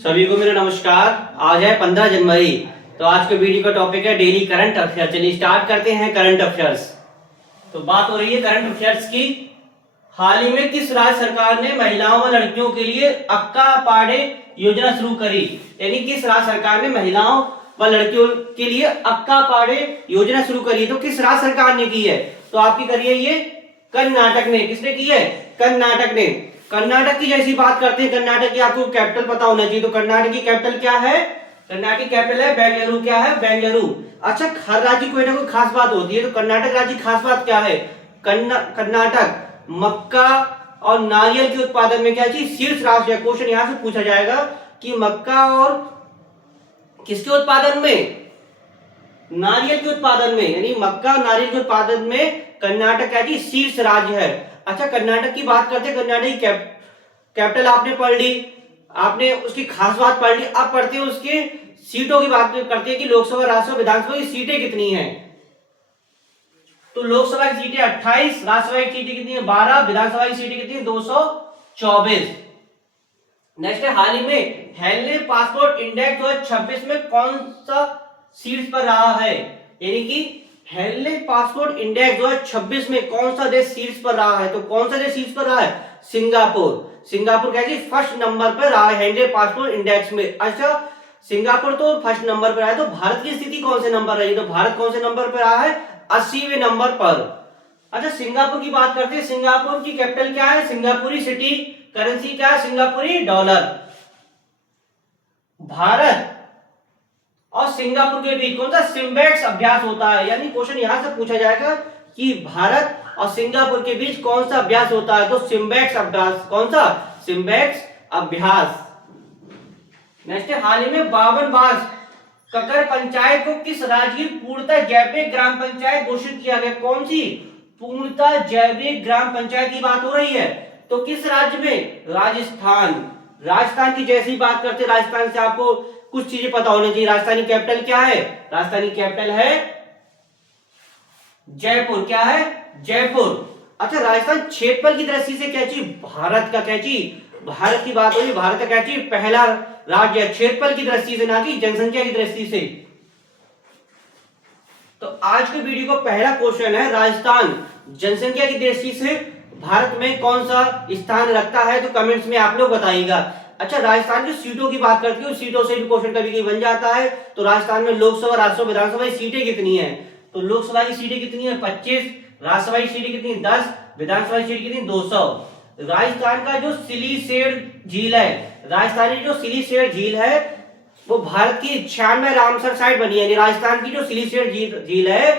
सभी को मेरा नमस्कार। आज है 15 जनवरी। तो आज के वीडियो का टॉपिक है डेली करंट अफेयर। चलिए स्टार्ट करते हैं करंट अफेयर्स। तो बात हो रही है करंट अफेयर्स की। हाल ही में किस राज्य सरकार ने महिलाओं व लड़कियों के लिए अक्का पाड़े योजना शुरू करी? यानी किस राज्य सरकार ने महिलाओं व लड़कियों के लिए अक्का पाड़े योजना शुरू करी? तो किस राज्य सरकार ने की है? तो आपकी करिए ये कर्नाटक ने। किसने की है? कर्नाटक ने। कर्नाटक की जैसी बात करते हैं, कर्नाटक की आपको कैपिटल पता होना चाहिए। तो कर्नाटक की कैपिटल क्या है? कर्नाटक की कैपिटल है बेंगलुरु। क्या है? बेंगलुरु। अच्छा, हर राज्य की कोई ना कोई खास बात होती है। तो कर्नाटक राज्य की खास बात क्या है? कर्नाटक मक्का और नारियल के उत्पादन में क्या चीज शीर्ष राज्य है। क्वेश्चन यहां से पूछा जाएगा कि मक्का और किसके उत्पादन में? नारियल के उत्पादन में। यानी मक्का नारियल के उत्पादन में कर्नाटक क्या चीज शीर्ष राज्य है। अच्छा, कर्नाटक की बात करते हैं। कर्नाटक की कैपिटल आपने पढ़ ली, आपने उसकी खास बात पढ़ ली। अब पढ़ते हैं उसके सीटों की बात करते हैं कि लोकसभा, राज्यसभा, विधानसभा की सीटें कितनी हैं। तो लोकसभा की सीटें 28, राज्यसभा की सीटें कितनी है? 12, विधानसभा की सीटें कितनी है? 224। नेक्स्ट है, हाल ही में हेनले पासपोर्ट इंडेक्स 2026 में कौन सा शीर्ष पर रहा है? यानी कि हेनले पासपोर्ट इंडेक्स 2026 में कौन सा देश शीर्ष पर रहा है? तो कौन सा देश शीर्ष पर रहा है? सिंगापुर। सिंगापुर क्या चीज फर्स्ट नंबर पर रहा है हेनले पासपोर्ट इंडेक्स में। अच्छा, सिंगापुर तो फर्स्ट नंबर पर है, तो भारत की स्थिति कौन से नंबर रही? तो भारत कौन से नंबर पर रहा है? 80वें नंबर पर। अच्छा, सिंगापुर की बात करते हैं। सिंगापुर की कैपिटल क्या है? सिंगापुरी सिटी। करेंसी क्या है? सिंगापुरी डॉलर। भारत और सिंगापुर के बीच कौन सा सिम्बेक्स अभ्यास होता है? यानी क्वेश्चन यहां से पूछा जाएगा कि भारत और सिंगापुर के बीच कौन सा अभ्यास होता है? तो सिम्बेक्स अभ्यास। कौन सा? सिम्बेक्स अभ्यास। नेक्स्ट है, हाल ही में 52 ककर पंचायत को किस राज्य की पूर्णतः जैविक ग्राम पंचायत घोषित किया गया? कौन सी पूर्णतः जैविक ग्राम पंचायत की बात हो रही है? तो किस राज्य में? राजस्थान। राजस्थान की जैसी बात करते, राजस्थान से आपको कुछ चीजें पता होनी चाहिए। राजस्थानी कैपिटल क्या है? राजस्थानी कैपिटल है जयपुर। क्या है? जयपुर। अच्छा, राजस्थान क्षेत्रफल की दृष्टि से क्या चीज? भारत का क्या चीज? भारत की बात हो रही, भारत का क्या चीज? पहला राज्य है क्षेत्रफल की दृष्टि से, ना कि जनसंख्या की दृष्टि से। तो आज के वीडियो का पहला क्वेश्चन है, राजस्थान जनसंख्या की दृष्टि से भारत में कौन सा स्थान रखता है? तो कमेंट्स में आप लोग बताइएगा। अच्छा, राजस्थान की सीटों की बात करती हूँ, सीटों से भी क्वेश्चन कभी कभी बन जाता है। तो राजस्थान में लोकसभा, राज्यसभा, विधानसभा की सीटें कितनी है? तो लोकसभा की सीटें कितनी है? 25, राज्यसभा की सीटें कितनी? 10, विधानसभा की सीटें कितनी? 200। राजस्थान का जो सिलीसेड झील है, राजस्थानी जो सिलीसेड झील है वो भारत की 96 रामसर साइट बनी है। राजस्थान की जो सिलीसेड झील है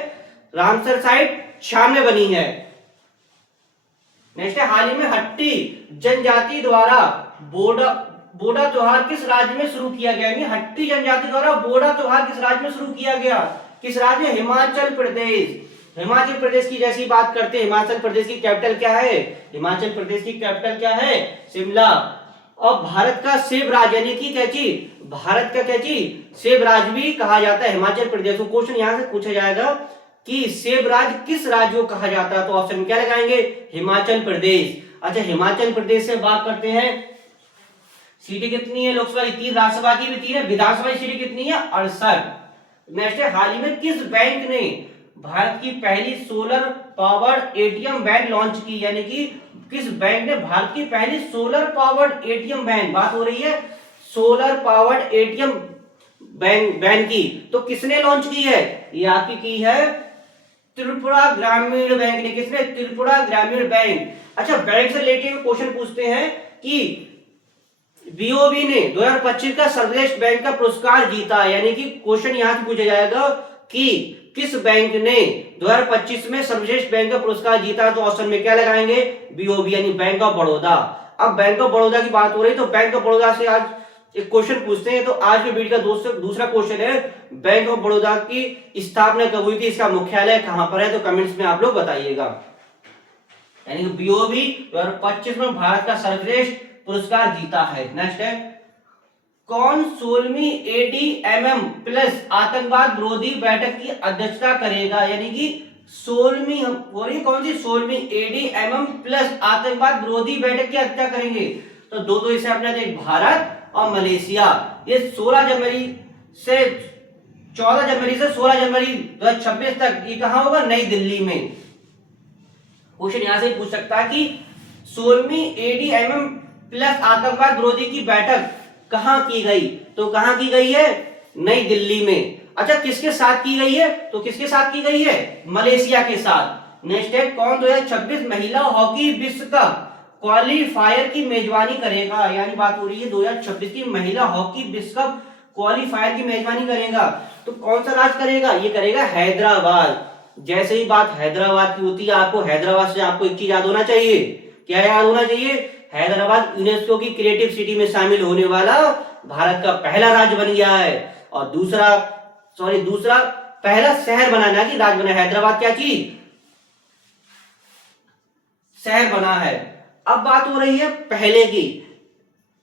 रामसर साइट 96 बनी है। नेक्स्ट है, हाल ही में हट्टी जनजाति द्वारा बोडा त्योहार किस राज्य में शुरू किया गया? यानी हट्टी जनजाति द्वारा बोडा त्योहार किस राज्य में शुरू किया गया? किस राज्य में? हिमाचल प्रदेश। हिमाचल प्रदेश की जैसी बात करते हैं, हिमाचल प्रदेश की कैपिटल क्या है? हिमाचल प्रदेश की कैपिटल क्या है? शिमला। और भारत का सेब राज्य, यानी कि क्या चीज? भारत का क्या चीज? सेब राज्य भी कहा जाता है हिमाचल प्रदेश को। क्वेश्चन यहां से पूछा जाएगा कि सेब राज्य किस राज्य को कहा जाता है? तो ऑप्शन में क्या लगाएंगे? हिमाचल प्रदेश। अच्छा, हिमाचल प्रदेश से बात करते हैं। सीटें कितनी है? लोकसभा की 3, राज्यसभा की भी 3 है, विधानसभा की सीटें कितनी है? 68। नेक्स्ट है, हाल ही में किस बैंक ने भारत की पहली solar powered ATM van launch की? यानी कि किस बैंक ने भारत की पहली सोलर पावर्ड एटीएम वैन, बात हो रही है सोलर पावर्ड एटीएम वैन की, तो किसने लॉन्च की है? ये आपकी की है त्रिपुरा ग्रामीण बैंक ने। किसने? त्रिपुरा ग्रामीण बैंक। अच्छा, बैंक से रिलेटेड क्वेश्चन पूछते हैं कि बीओबी ने 2025 का सर्वश्रेष्ठ बैंक का पुरस्कार जीता। यानी कि क्वेश्चन यहां से पूछा जाएगा कि किस बैंक ने 2025 में सर्वश्रेष्ठ बैंक का पुरस्कार जीता? तो ऑप्शन में क्या लगाएंगे? बीओबी, यानी बैंक ऑफ बड़ौदा। अब बैंक ऑफ बड़ौदा की बात हो रही, तो बैंक ऑफ बड़ौदा से आज एक क्वेश्चन पूछते हैं। तो आज के वीडियो का दूसरा क्वेश्चन है, बैंक ऑफ बड़ौदा की स्थापना कब हुई थी? इसका मुख्यालय कहां पर है? तो कमेंट्स में आप लोग बताइएगा। यानी बीओबी 2025 में भारत का सर्वश्रेष्ठ पुरस्कार जीता है। नेक्स्ट है, कौन 16वीं एडीएमएम प्लस आतंकवाद विरोधी बैठक की अध्यक्षता करेगा? यानी कि 16वीं हो रही कौन सी? 16वीं एडीएमएम प्लस आतंकवाद विरोधी बैठक की अध्यक्षता करेंगे। तो दो हिस्से अपने थे, भारत और मलेशिया। ये 16 जनवरी से 14 जनवरी से 16 जनवरी 2026 तक ये कहां होगा, नई दिल्ली में। क्वेश्चन यहां से पूछ सकता है कि 16वीं ADMM प्लस आतंकवाद विरोधी की बैठक कहां की गई, तो कहां की गई है, नई दिल्ली में। अच्छा, किसके साथ की गई है, तो किसके साथ की गई है, मलेशिया के साथ। नेक्स्ट है, कौन 2026 महिला हॉकी विश्व कप क्वालिफायर की मेजबानी करेगा, यानी बात हो रही है 2026 की महिला हॉकी विश्व कप क्वालिफायर की मेजबानी करेगा। तो कौन सा राज्य करेगा, ये करेगा हैदराबाद। जैसे ही बात हैदराबाद की होती है, आपको हैदराबाद से आपको एक चीज याद होना चाहिए, क्या याद होना चाहिए, हैदराबाद यूनेस्को की क्रिएटिव सिटी में शामिल होने वाला भारत का पहला राज्य बन गया है। और दूसरा पहला शहर बना, ना कि राज्य बना। हैदराबाद क्या चीज, शहर बना है। अब बात हो रही है पहले की।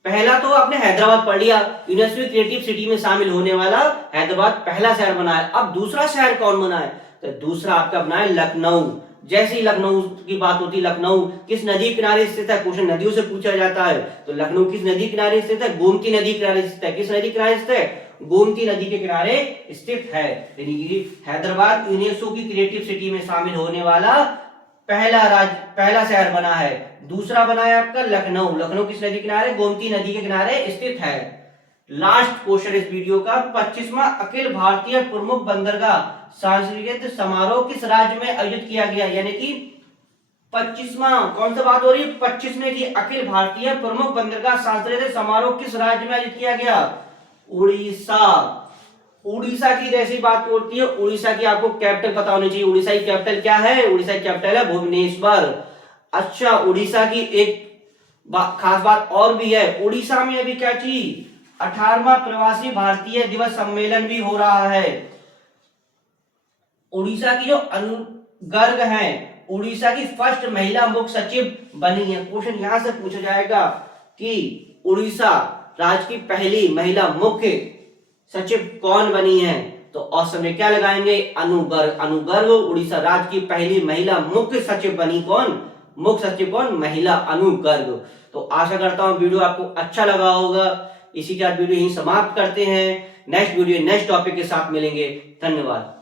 पहला तो आपने हैदराबाद पढ़ लिया, यूनेस्को क्रिएटिव सिटी में शामिल होने वाला हैदराबाद पहला शहर बना है। अब दूसरा शहर कौन बना है, तो दूसरा आपका बना है लखनऊ। जैसे ही लखनऊ की बात होती है, लखनऊ किस नदी किनारे स्थित है, क्वेश्चन नदियों से पूछा जाता है। तो लखनऊ किस नदी किनारे स्थित है, गोमती नदी किनारे स्थित है। किस नदी किनारे स्थित है, गोमती नदी के किनारे स्थित है। यानी कि हैदराबाद यूनेस्को की क्रिएटिव सिटी में शामिल होने वाला पहला शहर बना है। दूसरा बना है आपका लखनऊ। लखनऊ किस नदी किनारे, गोमती नदी के किनारे स्थित है। लास्ट क्वेश्चन इस वीडियो का, 25वां अखिल भारतीय प्रमुख बंदरगाह सांस्कृतिक समारोह किस राज्य में आयोजित किया गया, यानी कि 25वां, कौन सा बात हो रही है, 25वें की अखिल भारतीय प्रमुख बंदरगाह सांस्कृतिक समारोह किस राज्य में आयोजित किया गया, उड़ीसा। उड़ीसा की जैसी बात होती है, उड़ीसा की आपको कैपिटल पता होनी चाहिए। उड़ीसा की कैपिटल क्या है, उड़ीसा की कैपिटल है भुवनेश्वर। अच्छा, उड़ीसा की एक खास बात और भी है, उड़ीसा में अभी क्या चीज, 18वां प्रवासी भारतीय दिवस सम्मेलन भी हो रहा है। उड़ीसा की जो अनु गर्ग हैं, उड़ीसा की फर्स्ट महिला मुख्य सचिव बनी है। क्वेश्चन यहां से पूछा जाएगा कि उड़ीसा राज्य की पहली महिला मुख्य सचिव कौन बनी है, तो ऑप्शन में क्या लगाएंगे, अनुगर्ग। अनुगर्ग उड़ीसा राज्य की पहली महिला मुख्य सचिव बनी, कौन, मुख्य सचिव कौन, महिला अनुगर्ग। तो आशा करता हूं वीडियो आपको अच्छा लगा होगा। इसी के साथ वीडियो यहीं समाप्त करते हैं। नेक्स्ट वीडियो नेक्स्ट टॉपिक के साथ मिलेंगे। धन्यवाद।